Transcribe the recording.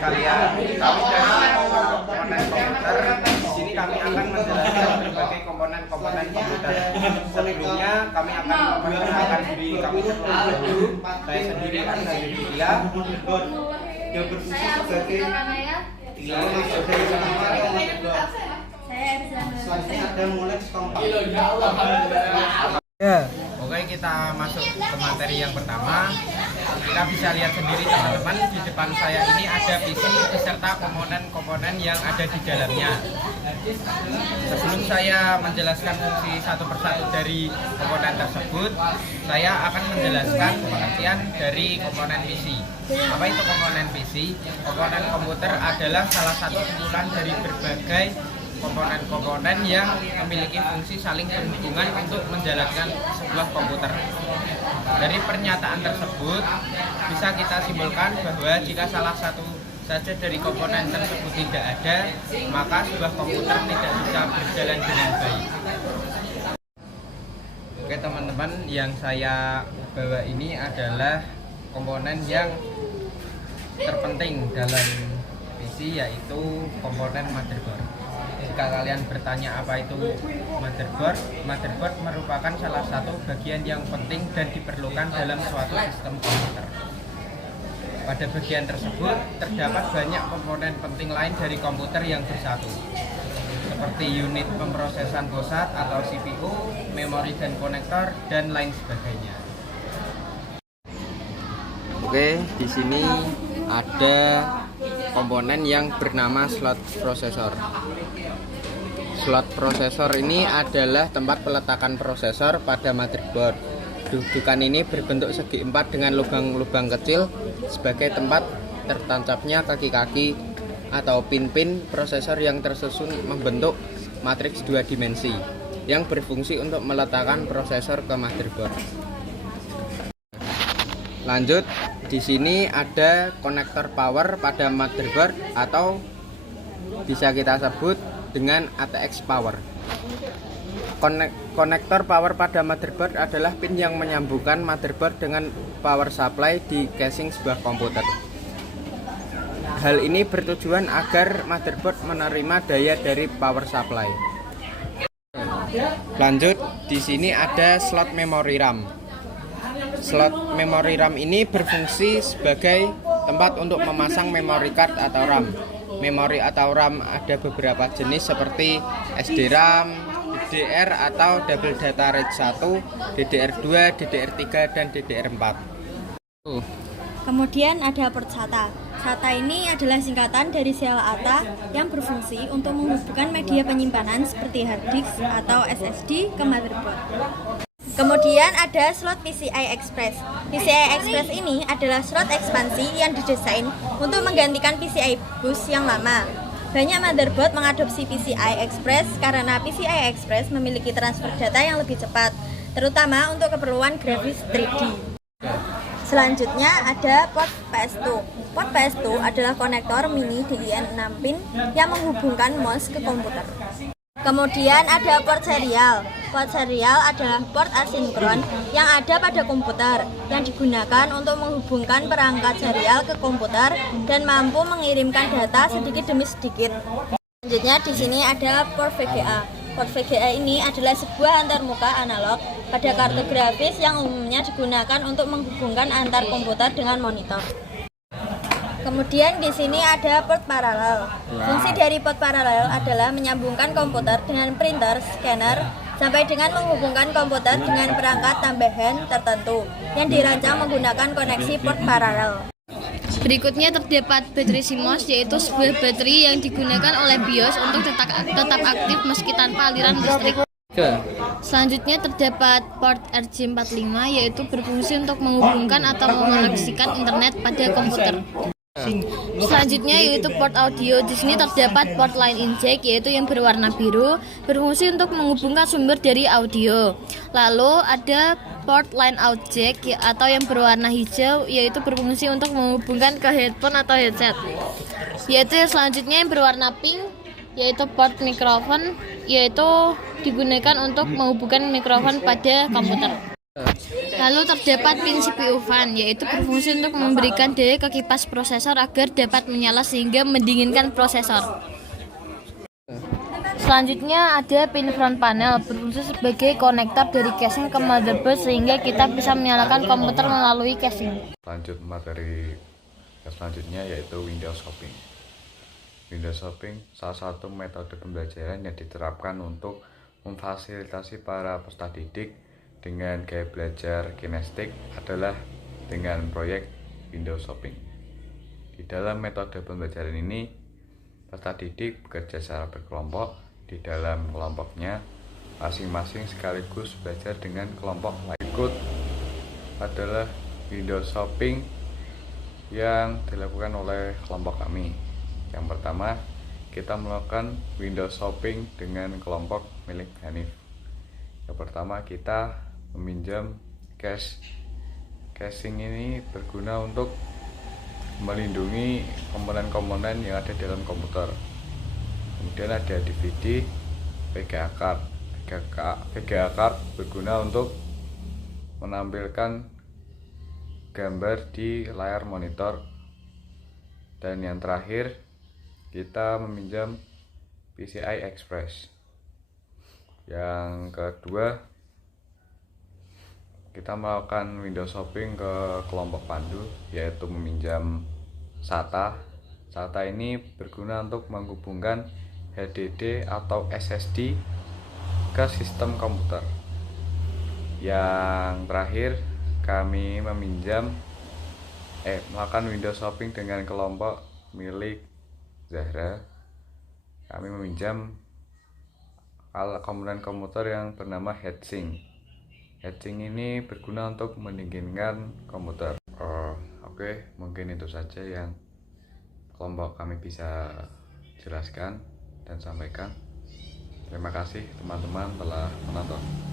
sekalian, kami dari komponen komputer di sini kami akan menjelaskan berbagai komponen komputer. Sebelumnya kami akan memperkenalkan diri kami terlebih dahulu. Saya sendiri adalah Yudia yang berfungsi sebagai selanjutnya ada Molex Kompak. Oke, kita masuk ke materi yang pertama. Kita bisa lihat sendiri teman-teman, di depan saya ini ada PC beserta komponen-komponen yang ada di dalamnya. Sebelum saya menjelaskan fungsi satu persatu dari komponen tersebut, saya akan menjelaskan pengertian dari komponen PC. Apa itu komponen PC? Komponen komputer adalah salah satu kumpulan dari berbagai komponen-komponen yang memiliki fungsi saling berhubungan untuk menjalankan sebuah komputer. Dari pernyataan tersebut bisa kita simpulkan bahwa jika salah satu saja dari komponen tersebut tidak ada, maka sebuah komputer tidak bisa berjalan dengan baik. Oke teman-teman, yang saya bawa ini adalah komponen yang terpenting dalam PC, yaitu komponen motherboard. Jika kalian bertanya apa itu motherboard, motherboard merupakan salah satu bagian yang penting dan diperlukan dalam suatu sistem komputer. Pada bagian tersebut terdapat banyak komponen penting lain dari komputer yang bersatu, seperti unit pemrosesan pusat atau CPU, memori dan konektor, dan lain sebagainya. Oke, di sini ada komponen yang bernama slot prosesor. Slot prosesor ini adalah tempat peletakan prosesor pada motherboard. Dudukan ini berbentuk segi empat dengan lubang-lubang kecil sebagai tempat tertancapnya kaki-kaki atau pin-pin prosesor yang tersusun membentuk matriks dua dimensi yang berfungsi untuk meletakkan prosesor ke motherboard. Lanjut, di sini ada konektor power pada motherboard atau bisa kita sebut dengan ATX power. Konektor power pada motherboard adalah pin yang menyambungkan motherboard dengan power supply di casing sebuah komputer. Hal ini bertujuan agar motherboard menerima daya dari power supply. Lanjut, di sini ada slot memori RAM. Slot memori RAM ini berfungsi sebagai tempat untuk memasang memory card atau RAM. Memori atau RAM ada beberapa jenis seperti SD-RAM, DDR atau Double Data Rate 1, DDR2, DDR3, dan DDR4. Kemudian ada port SATA. SATA ini adalah singkatan dari serial ATA yang berfungsi untuk menghubungkan media penyimpanan seperti hard disk atau SSD ke motherboard. Kemudian ada slot PCI Express. PCI Express ini adalah slot ekspansi yang didesain untuk menggantikan PCI bus yang lama. Banyak motherboard mengadopsi PCI Express karena PCI Express memiliki transfer data yang lebih cepat, terutama untuk keperluan grafis 3D. Selanjutnya ada port PS2. Port PS2 adalah konektor mini DIN 6 pin yang menghubungkan mouse ke komputer. Kemudian ada port serial. Port serial adalah port asinkron yang ada pada komputer yang digunakan untuk menghubungkan perangkat serial ke komputer dan mampu mengirimkan data sedikit demi sedikit. Selanjutnya di sini ada port VGA. Port VGA ini adalah sebuah antarmuka analog pada kartu grafis yang umumnya digunakan untuk menghubungkan antar komputer dengan monitor. Kemudian di sini ada port paralel. Fungsi dari port paralel adalah menyambungkan komputer dengan printer, scanner, sampai dengan menghubungkan komputer dengan perangkat tambahan tertentu yang dirancang menggunakan koneksi port paralel. Berikutnya terdapat baterai CMOS, yaitu sebuah baterai yang digunakan oleh BIOS untuk tetap aktif meski tanpa aliran listrik. Selanjutnya terdapat port RJ45, yaitu berfungsi untuk menghubungkan atau mengoneksikan internet pada komputer. Selanjutnya yaitu port audio. Di sini terdapat port line in jack, yaitu yang berwarna biru, berfungsi untuk menghubungkan sumber dari audio. Lalu ada port line out jack atau yang berwarna hijau, yaitu berfungsi untuk menghubungkan ke headphone atau headset. Yaitu selanjutnya yang berwarna pink, yaitu port mikrofon, yaitu digunakan untuk menghubungkan mikrofon pada komputer. Lalu terdapat pin CPU fan, yaitu berfungsi untuk memberikan daya ke kipas prosesor agar dapat menyala sehingga mendinginkan prosesor. Selanjutnya ada pin front panel, berfungsi sebagai konektor dari casing ke motherboard sehingga kita bisa menyalakan komputer melalui casing. Lanjut materi selanjutnya yaitu Windows Shopping. Windows Shopping salah satu metode pembelajaran yang diterapkan untuk memfasilitasi para peserta didik dengan gaya belajar kinestik adalah dengan proyek Windows Shopping. Di dalam metode pembelajaran ini, peserta didik bekerja secara berkelompok. Di dalam kelompoknya, masing-masing sekaligus belajar dengan kelompok lain. Berikut adalah Windows Shopping yang dilakukan oleh kelompok kami. Yang pertama, kita melakukan Windows Shopping dengan kelompok milik Hanif. Yang pertama, kita meminjam cache. Caching ini berguna untuk melindungi komponen-komponen yang ada dalam komputer. Kemudian ada DVD, VGA card. VGA card berguna untuk menampilkan gambar di layar monitor. Dan yang terakhir, kita meminjam PCI Express. Yang kedua, kita melakukan Windows Shopping ke kelompok pandu, yaitu meminjam SATA. SATA ini berguna untuk menghubungkan HDD atau SSD ke sistem komputer. Yang terakhir, kami melakukan Windows Shopping dengan kelompok milik Zahra. Kami meminjam komponen komputer yang bernama heatsink. Heatsink ini berguna untuk mendinginkan komputer. Oke, mungkin itu saja yang kelompok kami bisa jelaskan dan sampaikan. Terima kasih teman-teman telah menonton.